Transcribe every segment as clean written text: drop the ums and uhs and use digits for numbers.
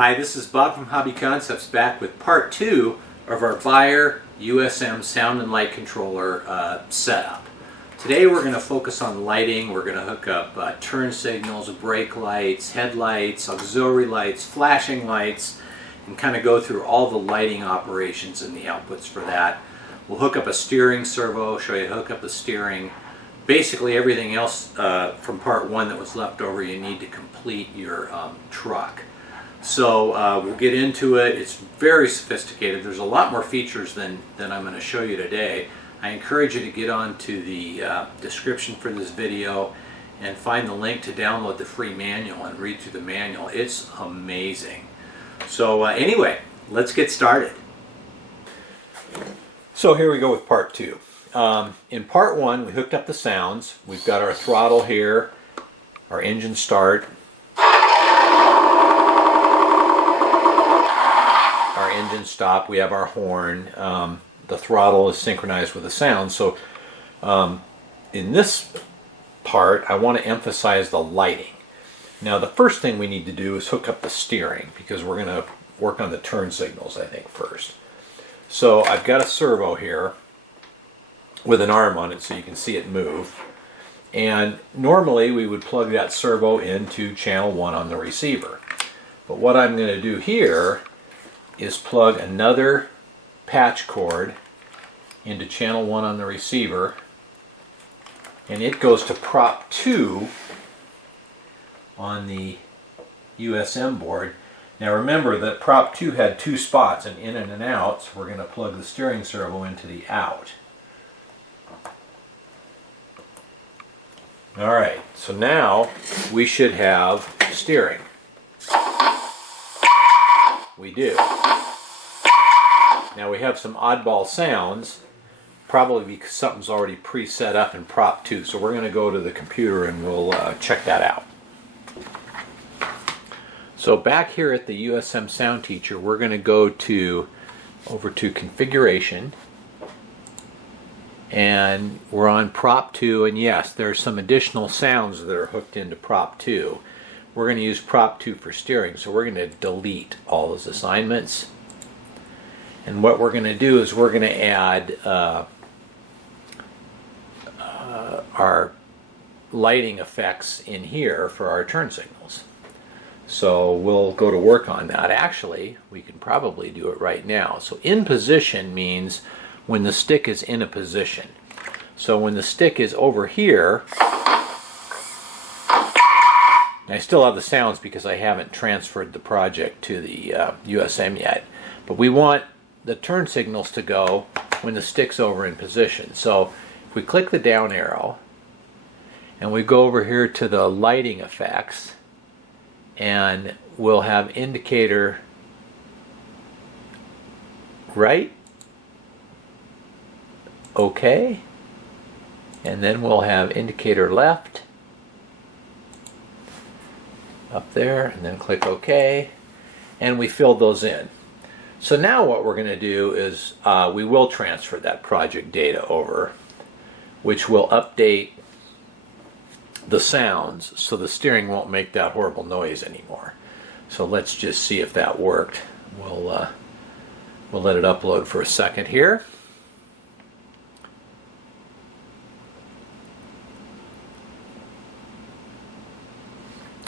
Hi, this is Bob from Hobby Concepts back with part 2 of our Beier USM sound and light controller setup. Today we're going to focus on lighting. We're going to hook up turn signals, brake lights, headlights, auxiliary lights, flashing lights, and kind of go through all the lighting operations and the outputs for that. We'll hook up a steering servo, show you how to hook up the steering. Basically everything else from part 1 that was left over you need to complete your truck. So we'll get into it. It's very sophisticated. There's a lot more features than I'm going to show you today. I encourage you to get onto the description for this video and find the link to download the free manual and read through the manual. It's amazing. So anyway, let's get started. So here we go with part 2. In part 1 we hooked up the sounds. We've got our throttle here, our engine start, our engine stop, we have our horn, the throttle is synchronized with the sound. So in this part I want to emphasize the lighting. Now the first thing we need to do is hook up the steering, because we're going to work on the turn signals I think first. So I've got a servo here with an arm on it so you can see it move, and normally we would plug that servo into channel 1 on the receiver, but what I'm going to do here is plug another patch cord into channel 1 on the receiver, and it goes to prop 2 on the USM board. Now remember that prop 2 had 2 spots, an in and an out, so we're going to plug the steering servo into the out. Alright, so now we should have steering. We do. Now we have some oddball sounds, probably because something's already pre-set up in prop 2, so we're going to go to the computer and we'll check that out. So back here at the USM Sound Teacher, we're going to go over to Configuration, and we're on prop 2, and yes, there's some additional sounds that are hooked into prop 2. We're going to use prop 2 for steering, so we're going to delete all those assignments. And what we're going to do is we're going to add our lighting effects in here for our turn signals. So we'll go to work on that. Actually, we can probably do it right now. So in position means when the stick is in a position. So when the stick is over here, I still have the sounds because I haven't transferred the project to the USM yet, but we want the turn signals to go when the stick's over in position. So if we click the down arrow and we go over here to the lighting effects, and we'll have indicator right, okay, and then we'll have indicator left up there, and then click OK, and we filled those in. So now what we're going to do is we will transfer that project data over, which will update the sounds so the steering won't make that horrible noise anymore. So let's just see if that worked. We'll let it upload for a second here.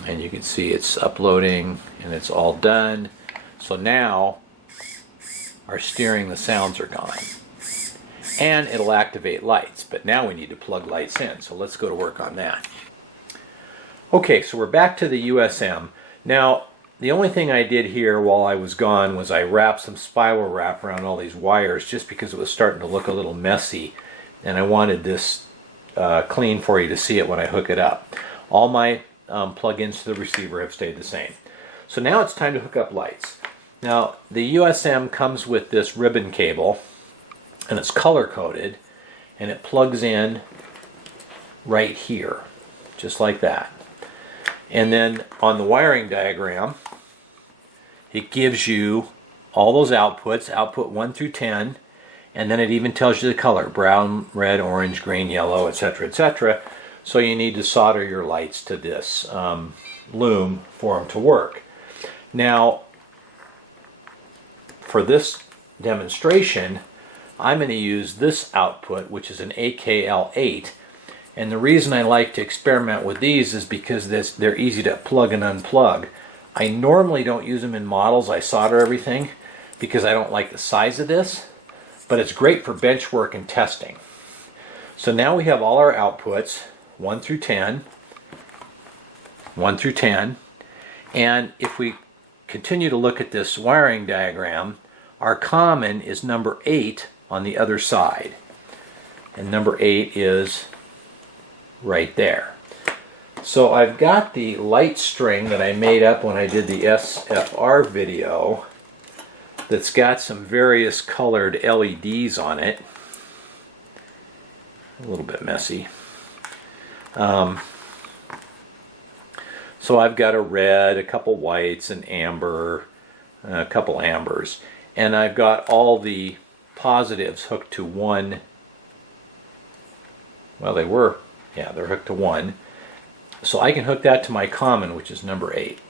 And you can see it's uploading and it's all done. So now our steering, the sounds are gone. And it'll activate lights, but now we need to plug lights in. So let's go to work on that. Okay, so we're back to the USM. Now, the only thing I did here while I was gone was I wrapped some spiral wrap around all these wires just because it was starting to look a little messy, and I wanted this clean for you to see it when I hook it up. All my plug-ins to the receiver have stayed the same. So now it's time to hook up lights. Now, the USM comes with this ribbon cable, and it's color-coded, and it plugs in right here, just like that. And then on the wiring diagram, it gives you all those outputs, output 1 through 10, and then it even tells you the color, brown, red, orange, green, yellow, etc., etc. So you need to solder your lights to this loom for them to work. Now, for this demonstration, I'm going to use this output, which is an AKL8. And the reason I like to experiment with these is because they're easy to plug and unplug. I normally don't use them in models. I solder everything because I don't like the size of this, but it's great for bench work and testing. So now we have all our outputs, 1 through 10, 1 through 10, and if we continue to look at this wiring diagram, our common is number 8 on the other side, and number 8 is right there. So I've got the light string that I made up when I did the SFR video that's got some various colored LEDs on it. A little bit messy. So I've got a red, a couple whites, an amber, a couple ambers, and I've got all the positives hooked to one. Well, they're hooked to 1. So I can hook that to my common, which is number 8.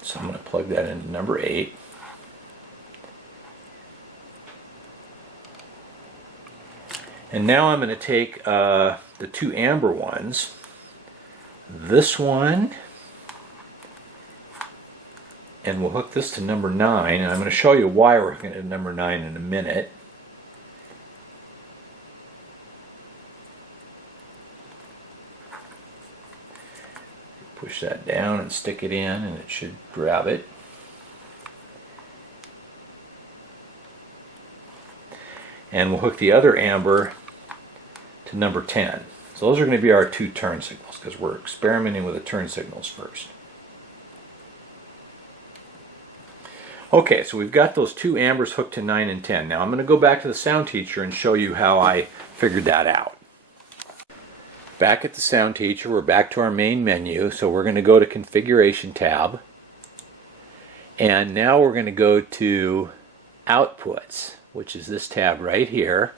So I'm going to plug that into number 8. And now I'm going to take the 2 amber ones, this one, and we'll hook this to number 9, and I'm going to show you why we're hooking it to number 9 in a minute. Push that down and stick it in, and it should grab it. And we'll hook the other amber to number 10. So those are going to be our 2 turn signals, because we're experimenting with the turn signals first. Okay, so we've got those 2 ambers hooked to 9 and 10. Now I'm going to go back to the sound teacher and show you how I figured that out. Back at the sound teacher, we're back to our main menu, so we're going to go to Configuration tab, and now we're going to go to Outputs, which is this tab right here,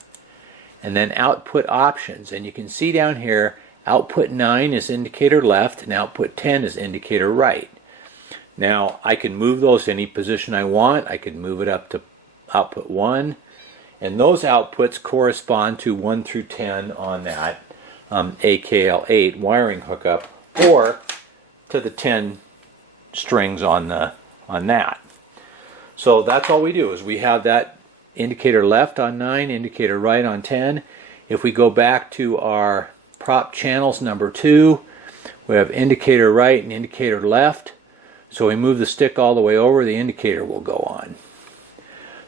and then Output Options, and you can see down here output 9 is indicator left and output 10 is indicator right. Now I can move those to any position I want. I can move it up to output 1, and those outputs correspond to 1 through 10 on that AKL8 wiring hookup, or to the 10 strings on that. So that's all we do, is we have that indicator left on 9, indicator right on 10. If we go back to our prop channels number 2, we have indicator right and indicator left. So we move the stick all the way over, the indicator will go on.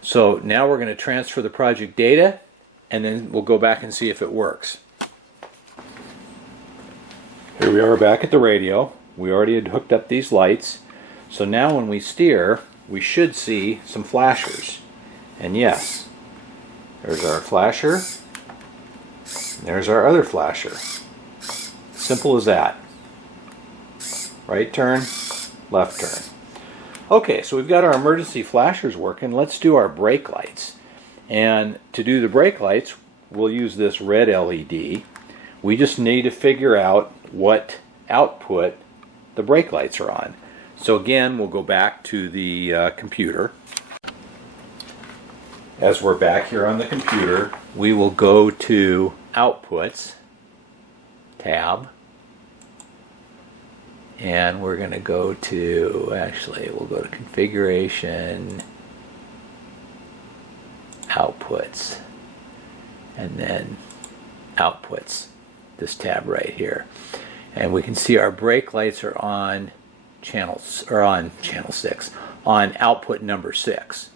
So now we're going to transfer the project data, and then we'll go back and see if it works. Here we are back at the radio. We already had hooked up these lights. So now when we steer, we should see some flashers. And yes, there's our flasher. There's our other flasher. Simple as that. Right turn, left turn. Okay, so we've got our emergency flashers working. Let's do our brake lights. And to do the brake lights, we'll use this red LED. We just need to figure out what output the brake lights are on. So again, we'll go back to the computer. As we're back here on the computer, we will go to Outputs tab, and we're going to go to, we'll go to Configuration, Outputs, and then Outputs, this tab right here. And we can see our brake lights are on channel 6, on output number 6.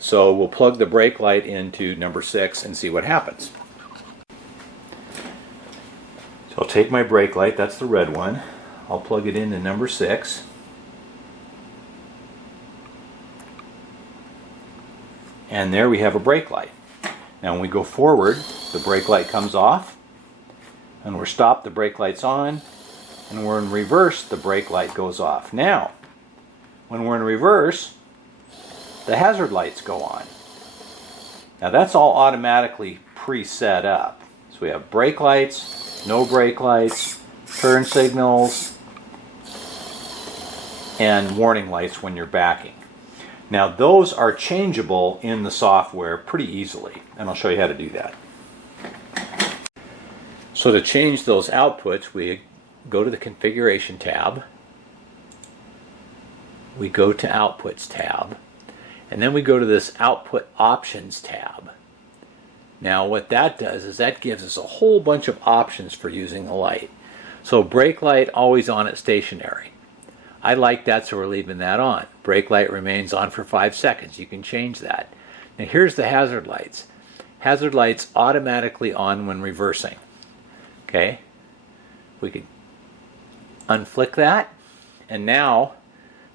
So we'll plug the brake light into number 6 and see what happens. So I'll take my brake light, that's the red one. I'll plug it into number 6. And there we have a brake light. Now when we go forward, the brake light comes off. And we're stopped, the brake light's on. And we're in reverse, the brake light goes off. Now, when we're in reverse, the hazard lights go on. Now that's all automatically pre-set up. So we have brake lights, no brake lights, turn signals, and warning lights when you're backing. Now those are changeable in the software pretty easily, and I'll show you how to do that. So to change those outputs, we go to the Configuration tab, we go to Outputs tab, and then we go to this Output Options tab. Now what that does is that gives us a whole bunch of options for using the light. So brake light always on at stationary. I like that, so we're leaving that on. Brake light remains on for 5 seconds. You can change that. Now here's the hazard lights. Hazard lights automatically on when reversing. Okay, we could unflick that, and now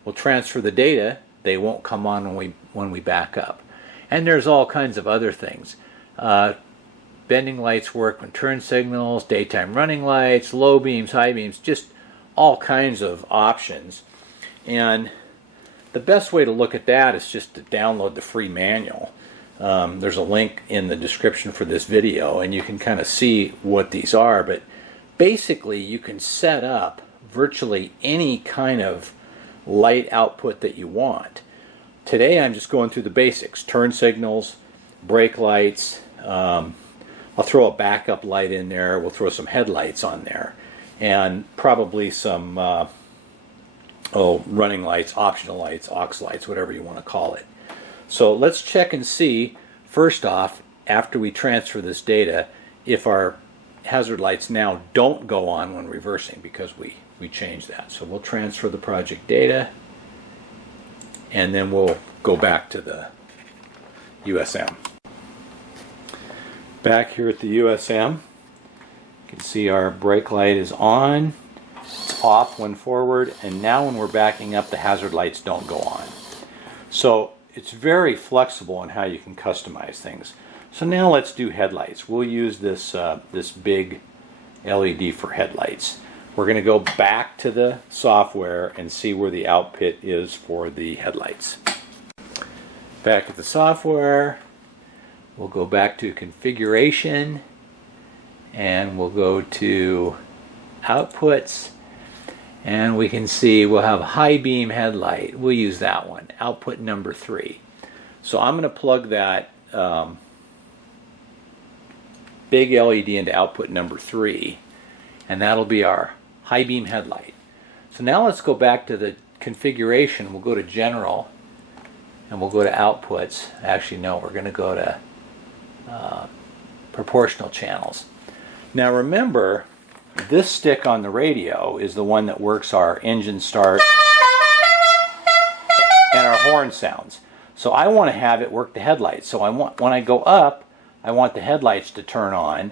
we'll transfer the data. They won't come on when we back up. And there's all kinds of other things. Bending lights work when turn signals, daytime running lights, low beams, high beams, just all kinds of options. And the best way to look at that is just to download the free manual. There's a link in the description for this video, and you can kind of see what these are. But basically you can set up virtually any kind of light output that you want. Today I'm just going through the basics: turn signals, brake lights, I'll throw a backup light in there, we'll throw some headlights on there, and probably some running lights, optional lights, aux lights, whatever you want to call it. So let's check and see, first off, after we transfer this data, if our hazard lights now don't go on when reversing, because we changed that. So we'll transfer the project data, and then we'll go back to the USM. Back here at the USM, you can see our brake light is on, it's off when forward, and now when we're backing up, the hazard lights don't go on. So it's very flexible in how you can customize things. So now let's do headlights. We'll use this this big LED for headlights. We're going to go back to the software and see where the output is for the headlights. Back at the software, we'll go back to configuration, and we'll go to outputs, and we can see we'll have high beam headlight. We'll use that one, output number 3. So I'm going to plug that big LED into output number 3, and that'll be our high beam headlight. So now let's go back to the configuration. We'll go to general, and we'll go to outputs. Actually no, we're going to go to proportional channels. Now remember, this stick on the radio is the one that works our engine start and our horn sounds. So I want to have it work the headlights. So when I go up, I want the headlights to turn on,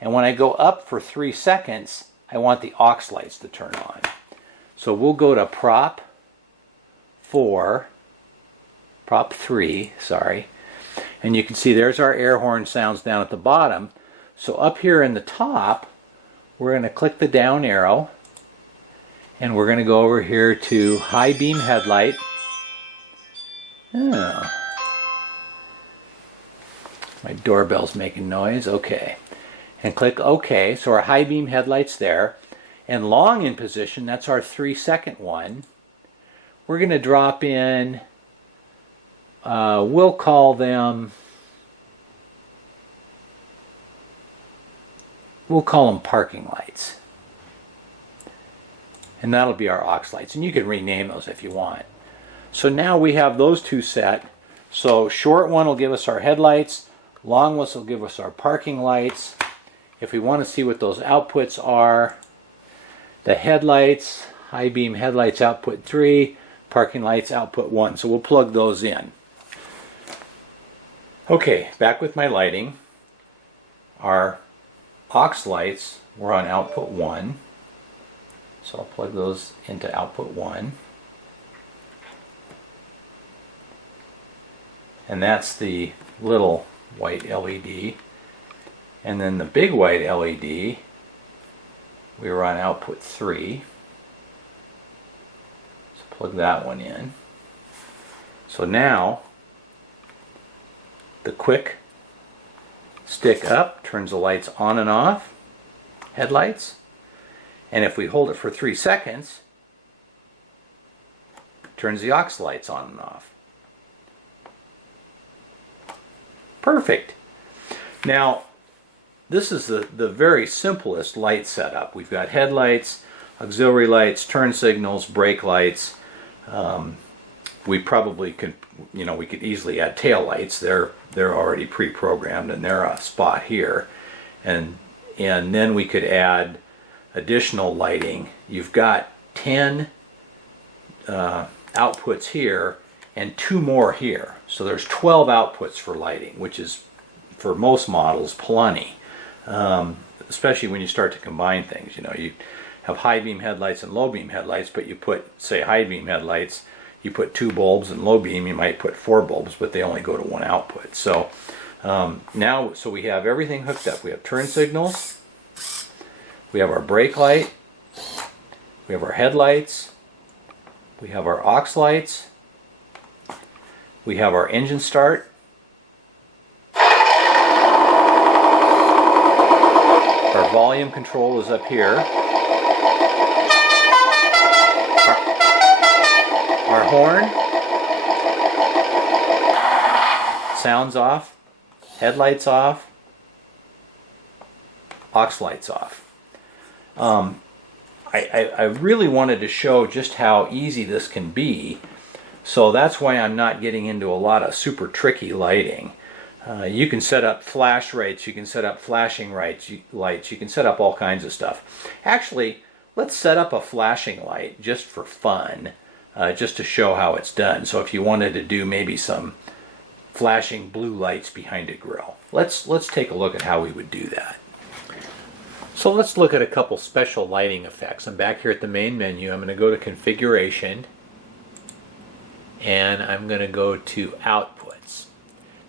and when I go up for 3 seconds, I want the aux lights to turn on. So we'll go to prop 3, sorry, and you can see there's our air horn sounds down at the bottom. So up here in the top, we're going to click the down arrow, and we're going to go over here to high beam headlight. Oh, my doorbell's making noise. Okay, and click OK. So our high beam headlight's there, and long in position, that's our 3-second one. We're going to drop in, we'll call them parking lights, and that'll be our aux lights, and you can rename those if you want. So now we have those two set. So short one will give us our headlights, long one will give us our parking lights. If we want to see what those outputs are, the headlights, high beam headlights output 3, parking lights output 1. So we'll plug those in. Okay, back with my lighting. Our aux lights were on output 1. So I'll plug those into output 1. And that's the little white LED. And then the big white LED, we were on output 3. So plug that one in. So now the quick stick up turns the lights on and off, headlights. And if we hold it for 3 seconds, it turns the aux lights on and off. Perfect. Now, this is the very simplest light setup. We've got headlights, auxiliary lights, turn signals, brake lights. We probably could, we could easily add tail lights. They're already pre-programmed and they're a spot here. And then we could add additional lighting. You've got 10 outputs here and 2 more here. So there's 12 outputs for lighting, which is, for most models, plenty. Especially when you start to combine things. You have high beam headlights and low beam headlights, but you put, say, high beam headlights, you put 2 bulbs, and low beam you might put 4 bulbs, but they only go to 1 output. So so we have everything hooked up. We have turn signals, we have our brake light, we have our headlights, we have our aux lights, we have our engine start, our volume control is up here, our horn, sounds off, headlights off, aux lights off. I really wanted to show just how easy this can be, so that's why I'm not getting into a lot of super tricky lighting. You can set up flash rates, you can set up flashing lights, you can set up all kinds of stuff. Actually, let's set up a flashing light just for fun, just to show how it's done. So if you wanted to do maybe some flashing blue lights behind a grill, let's take a look at how we would do that. So let's look at a couple special lighting effects. I'm back here at the main menu. I'm going to go to Configuration, and I'm going to go to Outputs.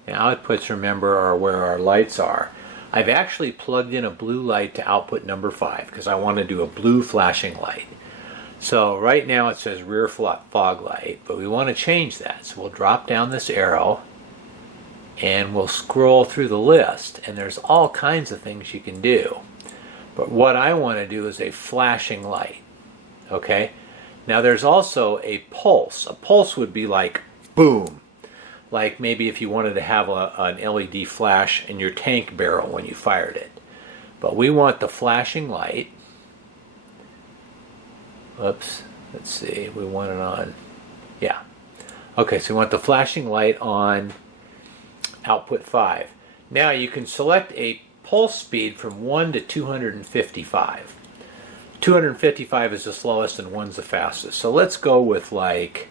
Now, outputs, remember, are where our lights are. I've actually plugged in a blue light to output number 5 because I want to do a blue flashing light. So right now it says rear fog light, but we want to change that. So we'll drop down this arrow and we'll scroll through the list, and there's all kinds of things you can do. But what I want to do is a flashing light. Okay? Now there's also a pulse. A pulse would be like boom. Like maybe if you wanted to have an LED flash in your tank barrel when you fired it. But we want the flashing light. Oops, let's see, we want it on, yeah. Okay, so we want the flashing light on output 5. Now you can select a pulse speed from 1 to 255. 255 is the slowest and 1's the fastest. So let's go with like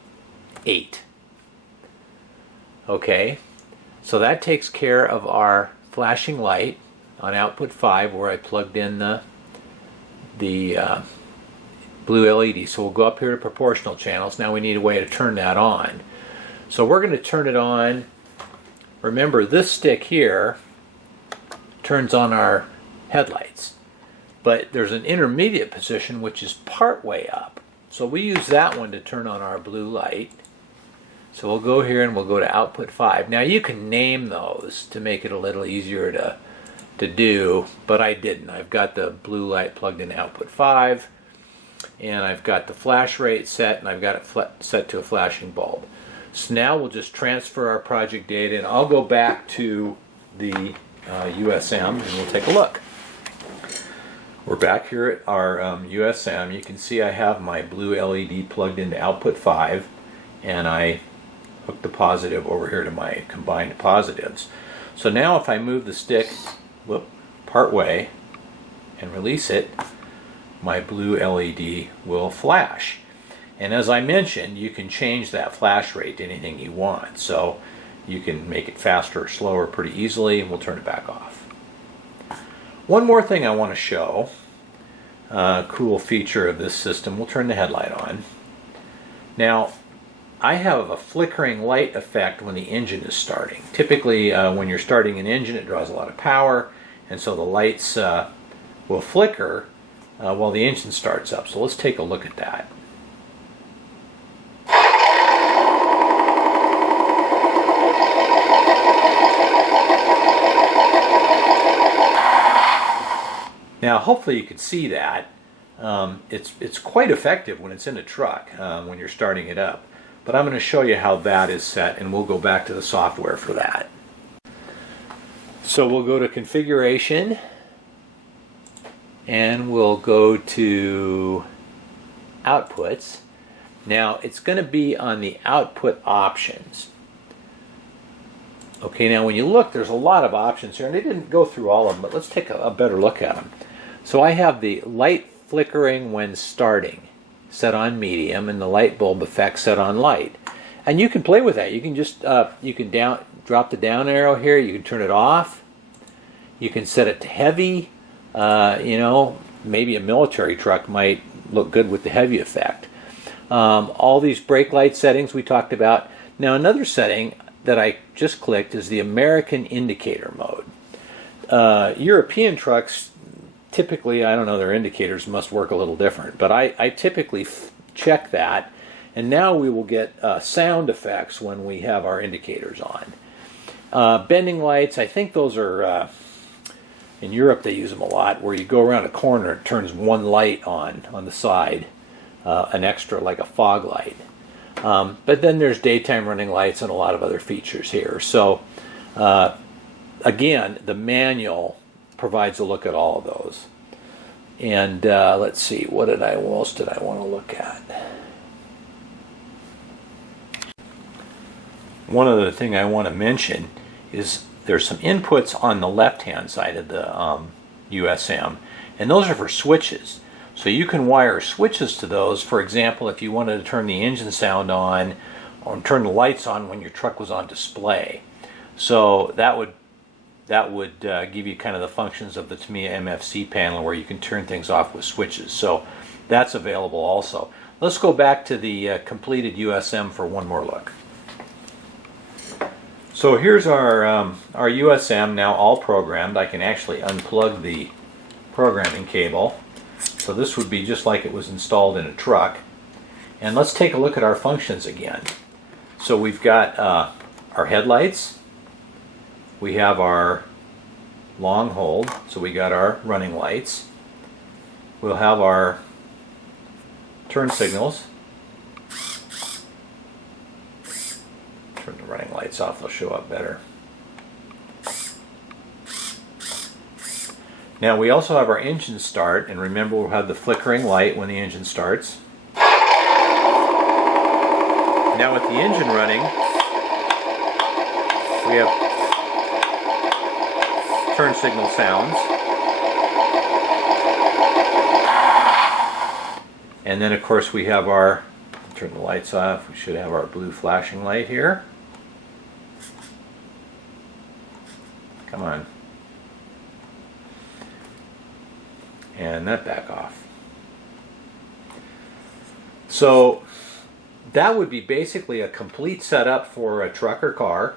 8. Okay, so that takes care of our flashing light on output 5 where I plugged in the blue LED. So we'll go up here to proportional channels. Now we need a way to turn that on. So we're going to turn it on. Remember, this stick here turns on our headlights, but there's an intermediate position which is part way up. So we use that one to turn on our blue light. So we'll go here and we'll go to output 5. Now you can name those to make it a little easier to do, but I didn't. I've got the blue light plugged in output 5, and I've got the flash rate set, and I've got it set to a flashing bulb. So now we'll just transfer our project data, and I'll go back to the USM and we'll take a look. We're back here at our USM. You can see I have my blue LED plugged into output 5, and I hooked the positive over here to my combined positives. So now if I move the stick part way and release it, my blue LED will flash. And as I mentioned, you can change that flash rate to anything you want. So you can make it faster or slower pretty easily, and we'll turn it back off. One more thing I want to show, a cool feature of this system, we'll turn the headlight on. Now, I have a flickering light effect when the engine is starting. Typically, when you're starting an engine, it draws a lot of power, and so the lights will flicker while the engine starts up. So let's take a look at that. Now, hopefully you can see that. It's quite effective when it's in a truck, when you're starting it up. But I'm going to show you how that is set, and we'll go back to the software for that. So we'll go to configuration and we'll go to outputs. Now it's going to be on the output options. Okay, now when you look, there's a lot of options here, and they didn't go through all of them, but let's take a better look at them. So I have the light flickering when starting set on medium, and the light bulb effect set on light. And you can play with that. You can just you can drop the down arrow here. You can turn it off. You can set it to heavy. You know, maybe a military truck might look good with the heavy effect. All these brake light settings we talked about. Now another setting that I just clicked is the American indicator mode. European trucks, typically, I don't know, their indicators must work a little different, but I typically check that, and now we will get sound effects when we have our indicators on. Bending lights, I think those are, in Europe they use them a lot, where you go around a corner, it turns one light on the side, an extra like a fog light. But then there's daytime running lights and a lot of other features here. So again, the manual provides a look at all of those. And let's see, what else did I want to look at? One other thing I want to mention is there's some inputs on the left-hand side of the USM, and those are for switches. So you can wire switches to those. For example, if you wanted to turn the engine sound on or turn the lights on when your truck was on display. So that would give you kind of the functions of the Tamiya MFC panel, where you can turn things off with switches. So that's available also. Let's go back to the completed USM for one more look. So here's our USM now all programmed. I can actually unplug the programming cable. So this would be just like it was installed in a truck. And let's take a look at our functions again. So we've got our headlights. We have our long hold. So we got our running lights. We'll have our turn signals. Turn the running lights off, they'll show up better. Now we also have our engine start, and remember we'll have the flickering light when the engine starts. Now with the engine running, we have turn signal sounds. And then of course we have our, turn the lights off, we should have our blue flashing light here. Come on. And that back off. So that would be basically a complete setup for a truck or car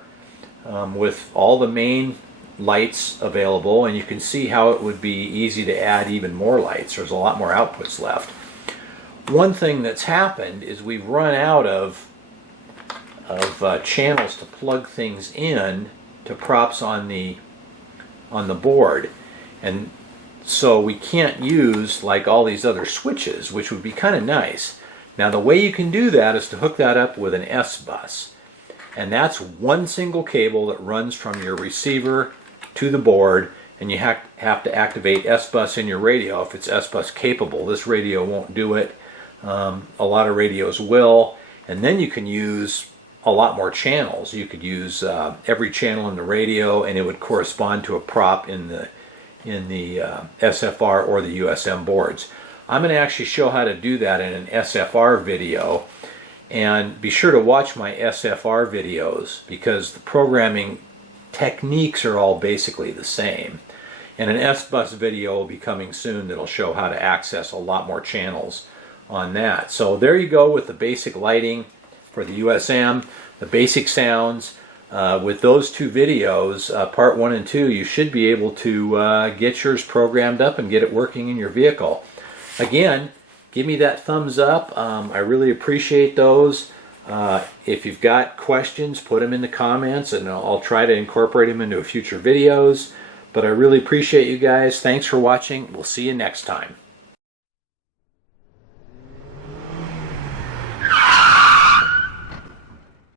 with all the main lights available, and you can see how it would be easy to add even more lights. There's a lot more outputs left. One thing that's happened is we've run out of channels to plug things in to props on the board, and so we can't use like all these other switches, which would be kind of nice. Now the way you can do that is to hook that up with an S-bus, and that's one single cable that runs from your receiver to the board, and you have to activate S-bus in your radio if it's S-bus capable. This radio won't do it. A lot of radios will, and then you can use a lot more channels. You could use every channel in the radio, and it would correspond to a prop in the SFR or the USM boards. I'm going to actually show how to do that in an SFR video, and be sure to watch my SFR videos because the programming techniques are all basically the same. And an S-bus video will be coming soon that'll show how to access a lot more channels on that. So there you go with the basic lighting for the USM, the basic sounds. With those two videos, part 1 and 2, you should be able to get yours programmed up and get it working in your vehicle. Again, give me that thumbs up. I really appreciate those. If you've got questions, put them in the comments, and I'll try to incorporate them into future videos. But I really appreciate you guys. Thanks for watching. We'll see you next time.